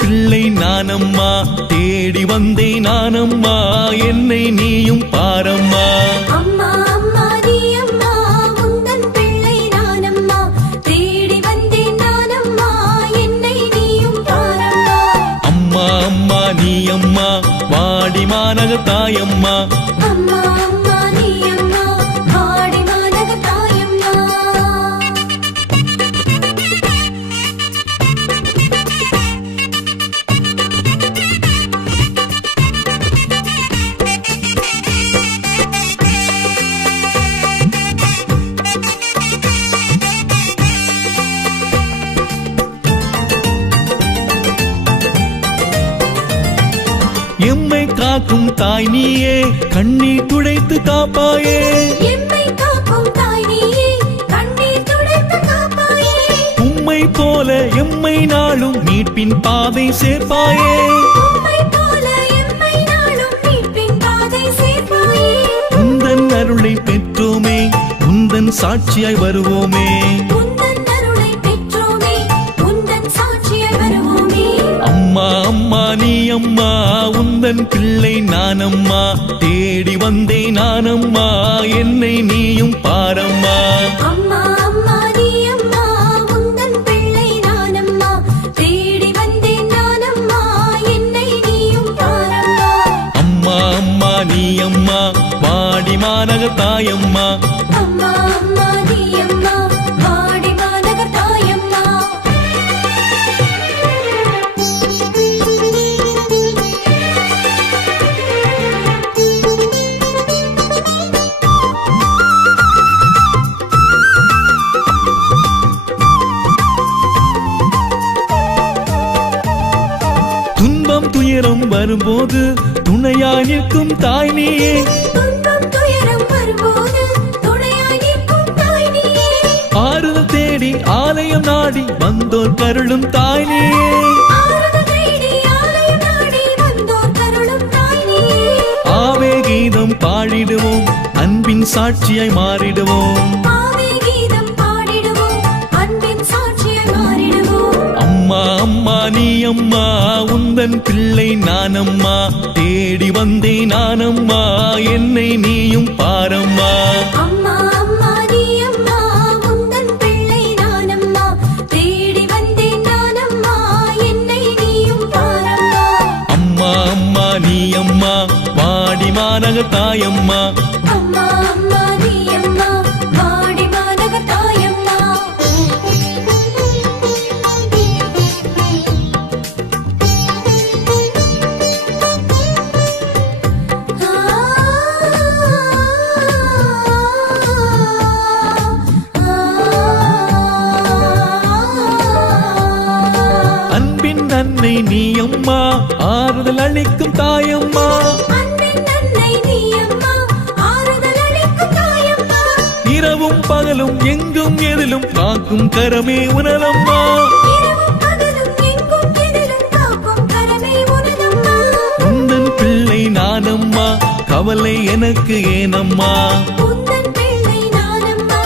பிள்ளை நானம்மா, தேடி வந்தேன் நானம்மா, என்னை நீயும் பாரம்மா. அம்மா அம்மா நீ அம்மா, உந்தன் பிள்ளை நானம்மா, தேடி வந்தேன் நானம்மா, என்னை நீயும் பாரம்மா. அம்மா அம்மா நீ அம்மா, வாடி மாநக தாயம்மா. அம்மா அம்மா நீ அம்மா, வாடி மாநக தாயம்மா. எம்மை காக்கும் தாய் நீயே, கண்ணீர் துடைத்து காப்பாயே. எம்மை காக்கும் தாய் நீயே, கண்ணீர் துடைத்து காப்பாயே. உம்மை போல எம்மை நாளும் மீட்பின் பாதை சேர்ப்பாயே. உம்மை போல எம்மை நாளும் மீட்பின் பாதை சேர்ப்பாயே. உந்தன் அருளை பெற்றோமே, உந்தன் சாட்சியாய் வருவோமே. உந்தன் அருளை பெற்றோமே, உந்தன் சாட்சியாய் வருவோமே. அம்மா அம்மா நீ அம்மா, உந்தன் பிள்ளை நானம்மா, தேடி வந்தேன் நானம்மா, என்னை நீயும் பாரம்மா. அம்மா அம்மா நீ அம்மா, உந்தன் பிள்ளை நானம்மா, தேடி வந்தேன் நானம்மா, என்னை நீயும் பாரம்மா. அம்மா அம்மா நீ அம்மா, வாடி மாநக தாயம்மா. அம்மா அம்மா நீ அம்மா, வாடி மாநக தாயம்மா. துன்பம் துயரம் வரும்போது துணையாய் நிற்கும் தாய் நீயே. துன்பம் துயரம் வரும்போது துணையாய் நிற்கும் தாய் நீயே. ஆறுதல் தேடி ஆலயம் நாடி வந்தோர் கருளும் தாய் நீயே. ஆறுதல் தேடி ஆலயம் நாடி வந்தோர் கருளும் தாய் நீயே. ஆவே கீதம் பாடிடுவோம், அன்பின் சாட்சியாய் மாறிடுவோம். ஆவே கீதம் பாடிடுவோம், அன்பின் சாட்சியாய் மாறிடுவோம். அம்மா அம்மா நீ அம்மா, உந்தன் பிள்ளை நானம்மா, தேடி வந்தேன் நானம்மா, என்னை நீயும் பாரம்மா. அம்மா அம்மா நீ அம்மா, உந்தன் பிள்ளை நானம்மா, தேடி வந்தேன் நானம்மா, என்னை நீயும் பாரம்மா. அம்மா அம்மா நீ அம்மா, வாடி மாநக தாயம்மா. அம்மா அம்மா நீ அம்மா, வாடி மாநக தாயம்மா. அன்பின் அன்னை நீ அம்மா, ஆறுதல் அளிக்கும் தாயம்மா. அன்பின் அன்னை நீ அம்மா, ஆறுதல் அளிக்கும் தாயம்மா. இரவும் பகலும் எங்கும் எதிலும் காக்கும் கரமே உணரம்மா. இரவும் பகலும் எங்கும் எதிலும் காக்கும் கரமே உனதம்மா. உந்தன் பிள்ளை நானம்மா, கவலை எனக்கு ஏனம்மா. உந்தன் பிள்ளை நானம்மா,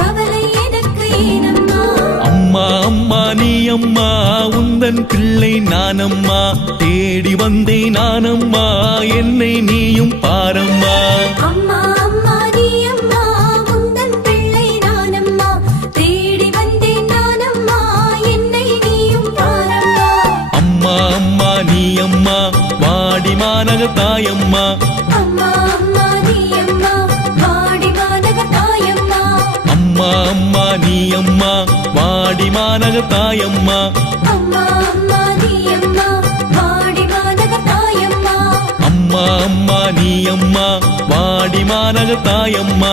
கவலை எனக்கு ஏனம்மா. அம்மா அம்மா நீ அம்மா, உந்தன் பிள்ளை நானம்மா, தேடி வந்தேன் நானம்மா, என்னை நீயும் பாரம்மா. அம்மா அம்மா நீ அம்மா, உந்தன் பிள்ளை நானம்மா, தேடி வந்தேன் நானம்மா, என்னை நீயும் பாரம்மா. அம்மா அம்மா நீ அம்மா, வாடி மாநக தாயம்மா. அம்மா அம்மா நீ அம்மா, வாடி மாநக தாயம்மா. அம்மா அம்மா நீ அம்மா, வாடி மாநக தாயம்மா. அம்மா அம்மா நீ அம்மா, வாடி மாநக தாயம்மா. அம்மா அம்மா நீ அம்மா, வாடி மாநக தாயம்மா.